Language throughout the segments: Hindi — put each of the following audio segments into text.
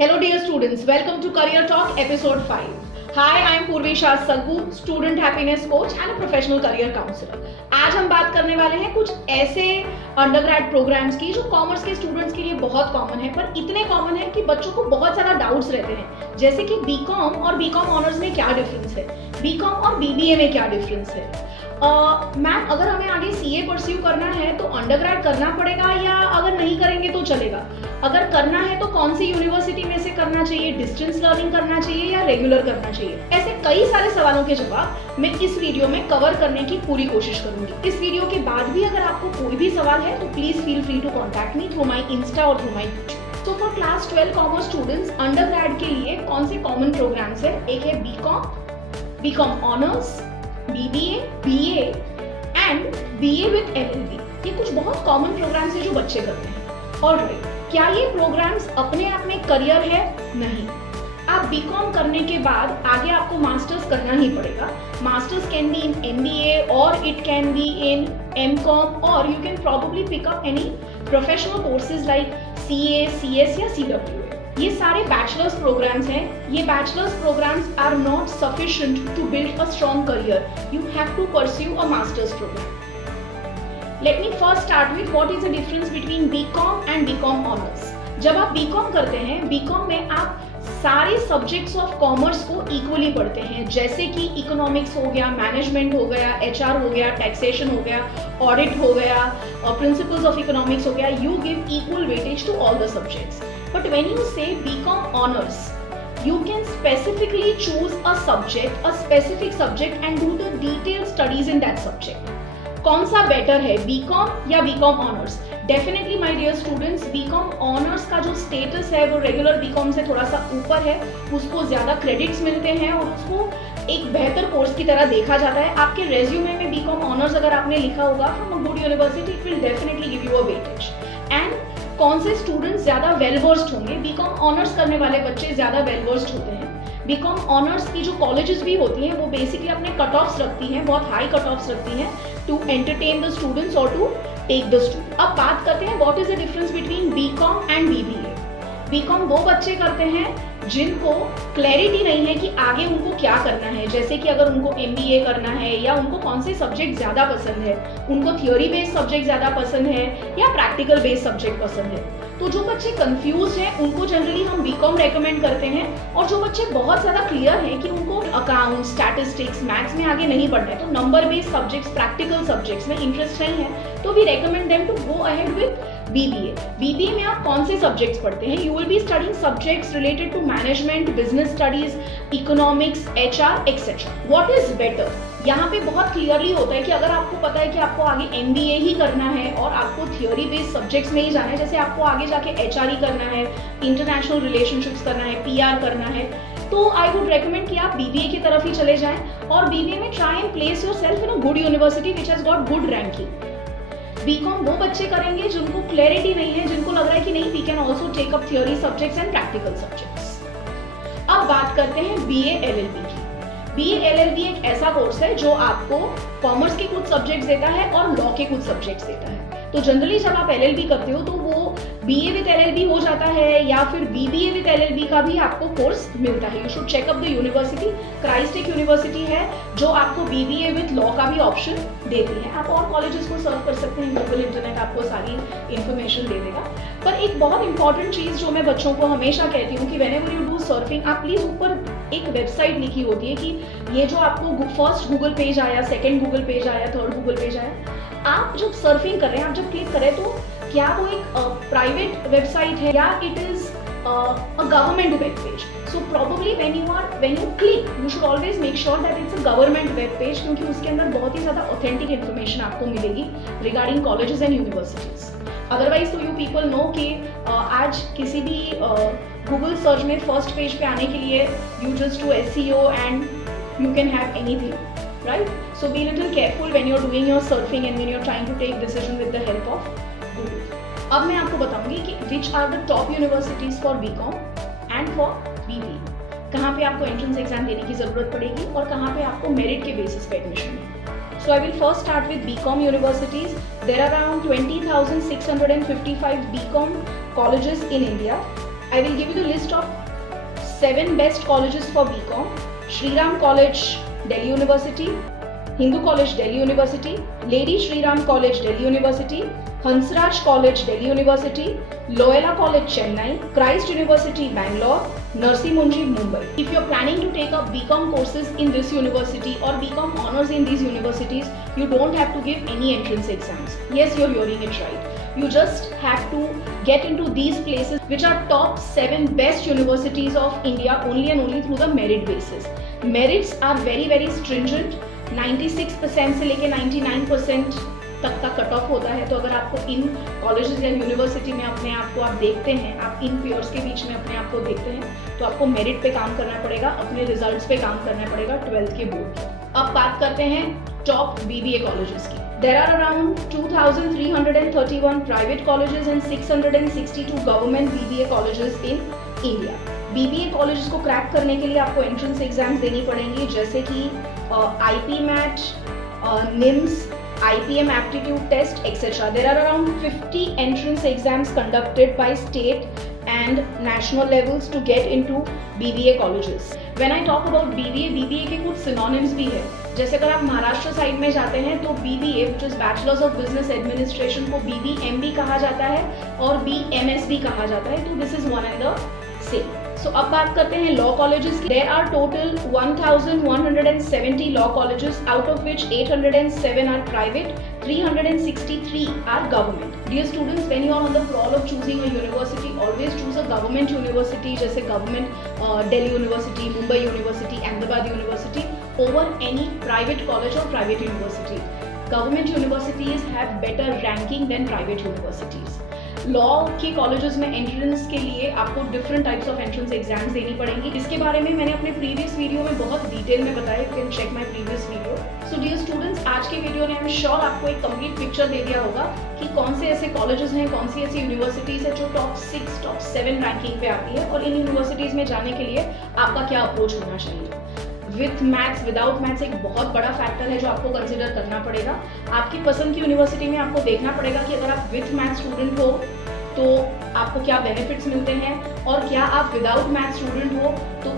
Hello dear students, welcome to Career Talk episode 5. Hi, I am Purvi Shah Saggu, student happiness coach and a professional career counselor. आज हम बात करने वाले हैं कुछ ऐसे अंडरग्रेड प्रोग्राम्स की जो कॉमर्स के स्टूडेंट्स के लिए बहुत कॉमन है, पर इतने कॉमन है कि बच्चों को बहुत सारा डाउट्स रहते हैं, जैसे कि बीकॉम और बीकॉम ऑनर्स में क्या डिफरेंस है, बीकॉम और बीबीए में क्या डिफरेंस है। मैम अगर हमें आगे सीए परस्यू करना है तो अंडरग्रेड करना पड़ेगा या अगर नहीं करेंगे तो चलेगा, अगर करना है तो कौन सी यूनिवर्सिटी में से करना चाहिए, डिस्टेंस लर्निंग करना चाहिए या रेगुलर करना चाहिए। ऐसे कई सारे सवालों के जवाब मैं इस वीडियो में कवर करने की पूरी कोशिश करूंगी। इस वीडियो के बाद भी अगर आपको कोई भी सवाल है तो please feel free to contact me through my insta और through my YouTube. So for class 12 commerce students undergrad के लिए कौन से कॉमन प्रोग्राम्स है, एक है BCom, BCom honours, BBA, BA and BA with LLB. ये कुछ बहुत कॉमन प्रोग्राम्स है जो बच्चे करते हैं। ऑलराइट, क्या ये प्रोग्राम्स अपने आप में करियर है? नहीं। आप बीकॉम करने के बाद आगे आपको मास्टर्स करना ही पड़ेगा। Masters can be in MBA और it can be in MCom और you can probably pick up any professional courses like CA, CS या सीडब्ल्यूए। ये सारे बैचलर्स प्रोग्राम्स हैं। ये bachelors programs are not sufficient to build a strong career. You have to pursue a masters program. Let me first start with what is the difference between BCom and BCom Honors. जब आप BCom करते हैं, BCom में आप सारे सब्जेक्ट्स ऑफ कॉमर्स को इक्वली पढ़ते हैं, जैसे कि इकोनॉमिक्स हो गया, मैनेजमेंट हो गया, एचआर हो गया, टैक्सेशन हो गया, ऑडिट हो गया, प्रिंसिपल्स ऑफ इकोनॉमिक्स हो गया। You give equal weightage to all the subjects. But when you say BCom Honors, you can specifically choose a specific subject and do the detailed studies in that subject. कौन सा बेटर है, बीकॉम या BCom honours? Definitely my dear students, BCom honours का जो स्टेटस है वो रेगुलर बीकॉम से थोड़ा सा ऊपर है, उसको ज्यादा क्रेडिट्स मिलते हैं और उसको एक बेहतर कोर्स की तरह देखा जाता है। आपके रेज्यूमे में बीकॉम ऑनर्स अगर आपने लिखा होगा from a good university, it will definitely give you a weightage. And कौन से स्टूडेंट्स ज्यादा वेल वर्स्ड होंगे? बीकॉम ऑनर्स करने वाले बच्चे ज्यादा वेल वर्स्ड होते हैं। बीकॉम ऑनर्स की जो कॉलेजेस भी होती हैं वो बेसिकली अपने कट ऑफ्स रखती हैं, बहुत हाई कट ऑफ्स रखती हैं टू एंटरटेन द स्टूडेंट्स और टू टेक द स्टूडेंट। अब बात करते हैं what is the difference between BCom and BBA. BCom वो बच्चे करते हैं जिनको क्लैरिटी नहीं है कि आगे उनको क्या करना है, जैसे कि अगर उनको एमबीए करना है या उनको कौन से सब्जेक्ट ज्यादा पसंद है, उनको थियोरी बेस्ड सब्जेक्ट ज्यादा पसंद है या प्रैक्टिकल बेस्ड सब्जेक्ट पसंद है। तो जो बच्चे कंफ्यूज हैं उनको जनरली हम बीकॉम रेकमेंड करते हैं, और जो बच्चे बहुत ज्यादा क्लियर हैं कि उनको अकाउंट, स्टैटिस्टिक्स, मैथ्स में आगे नहीं बढ़ना है, तो number based subjects, practical subjects में इंटरेस्ट नहीं है, तो we recommend them to go ahead with BBA. BBA में आप कौन से सब्जेक्ट्स पढ़ते हैं? You will be studying subjects related to management, business studies, economics, HR etcetera. What is better? यहाँ पे बहुत क्लियरली होता है कि अगर आपको पता है कि आपको आगे एमबीए ही करना है और आपको थियोरी बेस्ड सब्जेक्ट्स में ही जाना है, जैसे आपको आगे जाके एचआर ही करना है, इंटरनेशनल रिलेशनशिप्स करना है, पीआर करना है, तो आई वुड रेकमेंड कि आप बीबीए की तरफ ही चले जाएं और बीबीए में try and place yourself in a good university which has got good ranking. BCom वो बच्चे करेंगे जिनको क्लैरिटी नहीं है, जिनको लग रहा है कि नहीं we can also take up theory subjects and practical subjects. अब बात करते हैं बीए एलएलबी की। बीए एलएलबी एक ऐसा कोर्स है जो आपको कॉमर्स के कुछ सब्जेक्ट्स देता है और लॉ के कुछ सब्जेक्ट्स देता है। तो जनरली जब आप एलएलबी करते हो तो वो बीए विद एलएलबी हो जाता है या फिर बीबीए विद एलएलबी का भी आपको कोर्स मिलता है। You should check up the university. Christ एक यूनिवर्सिटी है जो आपको बीबीए विद लॉ का भी ऑप्शन देती है। आप और कॉलेजेस को सर्व कर सकते हैं, गूगल इंटरनेट आपको सारी इन्फॉर्मेशन दे देगा। पर एक बहुत इंपॉर्टेंट चीज जो मैं बच्चों को हमेशा कहती हूँ कि व्हेनेवर यू डू सर्फिंग, आप प्लीज ऊपर एक वेबसाइट लिखी होती है कि ये जो आपको फर्स्ट गूगल पेज आया, सेकंड गूगल पेज आया, थर्ड गूगल पेज आया, आप जब सर्फिंग कर रहे हैं, आप जब क्लिक कर रहे हैं तो क्या वो एक प्राइवेट वेबसाइट है या it is a government web page. So probably when you click, you should always make sure that it's a government web page, क्योंकि उसके अंदर बहुत ही ज़्यादा authentic information आपको मिलेगी regarding colleges and universities. Otherwise तो you people know कि आज किसी भी Google search में first page पे आने के लिए you just do SEO and you can have anything, right? So be little careful when you're doing your surfing and when you're trying to take decision with the help of Google. अब मैं आपको बताऊंगी कि which are the top universities for BCom and for BBA. कहाँ पे आपको एंट्रेंस एग्जाम देने की जरूरत पड़ेगी और कहाँ पे आपको मेरिट के बेसिस पे एडमिशन मिलेगी। So I will first start with BCom universities. There are around 20,655 BCom colleges in India I will give you the list of 7 best colleges for BCom. Shri Ram College, Delhi University; Hindu College, Delhi University; Lady Shri Ram College, Delhi University; Hansraj College, Delhi University; Loyola College, Chennai; Christ University, Bangalore; Narsi Munjib, Mumbai. If you're planning to take up BCom courses in this university or BCom honors in these universities, you don't have to give any entrance exams. Yes, you're hearing it right. You just have to get into these places which are top 7 best universities of India only and only through the merit basis. Merits are very very stringent. 96% से लेके 99% तक का कट ऑफ होता है. तो अगर आपको इन कॉलेजेस या यूनिवर्सिटी में अपने आप को आप देखते हैं, आप इन पेयर्स के बीच में अपने आप को देखते हैं, तो आपको मेरिट पे काम करना पड़ेगा, अपने रिजल्ट्स पे काम करना पड़ेगा 12th के बोर्ड पे. अब बात करते हैं टॉप BBA कॉलेजेस की. There are around 2,331 private colleges and 662 government BBA colleges in India. BBA colleges को क्रैक करने के लिए आपको एंट्रेंस एग्जाम्स देनी पड़ेंगी, जैसे कि IPMAT, NIMS, IPM aptitude test, etc. There are around 50 entrance exams conducted by state and national levels to get into BBA colleges. When I talk about BBA के कुछ synonyms भी है. जैसे अगर आप महाराष्ट्र साइड में जाते हैं तो BBA which is Bachelors of Business Administration को BBM कहा जाता है और BMS भी कहा जाता है. तो this is one and the same. So अब बात करते हैं लॉ कॉलेजेस की. There are total 1,170 law colleges, out of which 807 are private, 363 are government. Dear students, when you are on the prowl of choosing a university, always choose a government university, जैसे government Delhi University, Mumbai University, Ahmedabad University over any private college or private university. Government universities have better ranking than private universities. Law के कॉलेजेस में एंट्रेंस के लिए आपको different types of entrance exams देनी पड़ेंगी. इसके बारे में मैंने अपने प्रीवियस वीडियो में बहुत डिटेल में बताया. You can check my previous video. So dear students, आज के वीडियो ने आई एम श्योर आपको एक कंप्लीट पिक्चर दे दिया होगा कि कौन से ऐसे कॉलेजेस हैं, कौन सी ऐसी यूनिवर्सिटीज़ है जो टॉप 6, टॉप 7 रैंकिंग पे आती है और इन यूनिवर्सिटीज़ में जाने के लिए आपका क्या अप्रोच होना चाहिए. विथ मैथ्स, विदाउट मैथ्स एक बहुत बड़ा फैक्टर है जो आपको कंसिडर करना पड़ेगा. आपकी पसंद की यूनिवर्सिटी में आपको देखना पड़ेगा कि अगर आप विथ मैथ्स स्टूडेंट हो तो आपको क्या बेनिफिट्स मिलते हैं और क्या आप विदाउट मैथ स्टूडेंट हो तो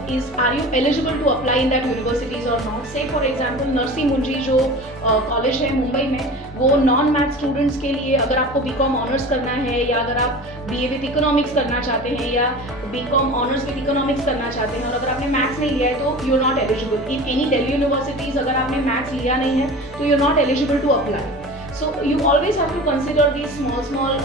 are you eligible to apply in that universities और not. Say for example Narsee Monjee जो कॉलेज है मुंबई में, वो नॉन मैथ स्टूडेंट्स के लिए अगर आपको BCom ऑनर्स करना है या अगर आप BA विथ इकोनॉमिक्स करना चाहते हैं या BCom ऑनर्स विथ इकोनॉमिक्स करना चाहते हैं और अगर आपने मैथ्स नहीं लिया है तो you are not eligible. In any Delhi universities अगर आपने मैथ्स लिया नहीं है तो you are not eligible to apply. So you always have to consider these small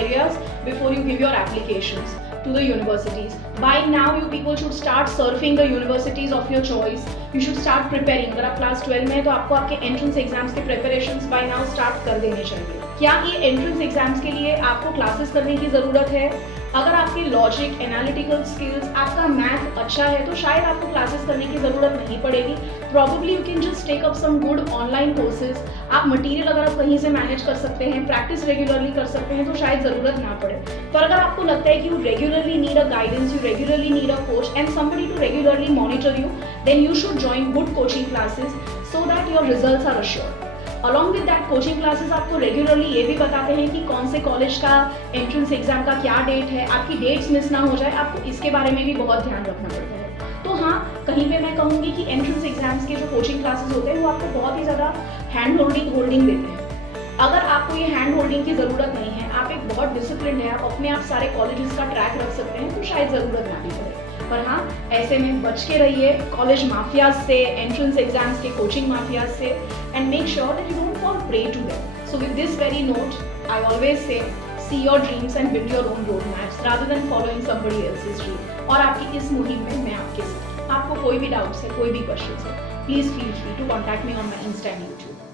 areas before you give your applications to the universities. By now you people should start surfing the universities of your choice. You should start preparing. अगर आप क्लास 12 में हैं तो आपको आपके एंट्रेंस एग्जाम्स के प्रिपरेशंस by now स्टार्ट कर देने चाहिए. क्या ये एंट्रेंस एग्जाम्स के लिए आपको क्लासेस करने की ज़रूरत है? अगर आपकी लॉजिक, एनालिटिकल स्किल्स, आपका मैथ अच्छा है तो शायद आपको क्लासेस करने की ज़रूरत नहीं पड़ेगी. Probably you can just take up some good online courses. आप मटेरियल अगर आप कहीं से मैनेज कर सकते हैं, प्रैक्टिस रेगुलरली कर सकते हैं तो शायद ज़रूरत ना पड़े. पर अगर आपको लगता है कि you regularly need a guidance, you regularly need a coach and somebody to regularly monitor you, then you should join good coaching classes so that your results are assured. Along with that coaching classes आपको रेगुलरली ये भी बताते हैं कि कौन से कॉलेज का एंट्रेंस एग्जाम का क्या डेट है, आपकी डेट्स मिस ना हो जाए. आपको इसके बारे में भी बहुत ध्यान रखना पड़ता है. तो हाँ, कहीं पे मैं कहूँगी कि एंट्रेंस एग्जाम्स के जो कोचिंग क्लासेस होते हैं वो आपको बहुत ही ज़्यादा हैंड होल्डिंग देते हैं. अगर आपको ये हैंड होल्डिंग की ज़रूरत नहीं है, आप एक बहुत डिसिप्लिन है, आप अपने आप सारे कॉलेजेस का ट्रैक रख सकते हैं तो शायद ज़रूरत ना भी पड़े. पर हाँ, ऐसे में बच के रहिए कॉलेज माफियाज से, एंट्रेंस एग्जाम्स के कोचिंग माफियाज से, and make sure that you don't fall prey to them. So with this very note I always say see your dreams and build your own road maps rather than following somebody else's dream. और आपकी इस मुहिम में मैं आपके साथ. आपको कोई भी डाउट्स है, कोई भी क्वेश्चन है, please feel free to contact me on my Insta and YouTube.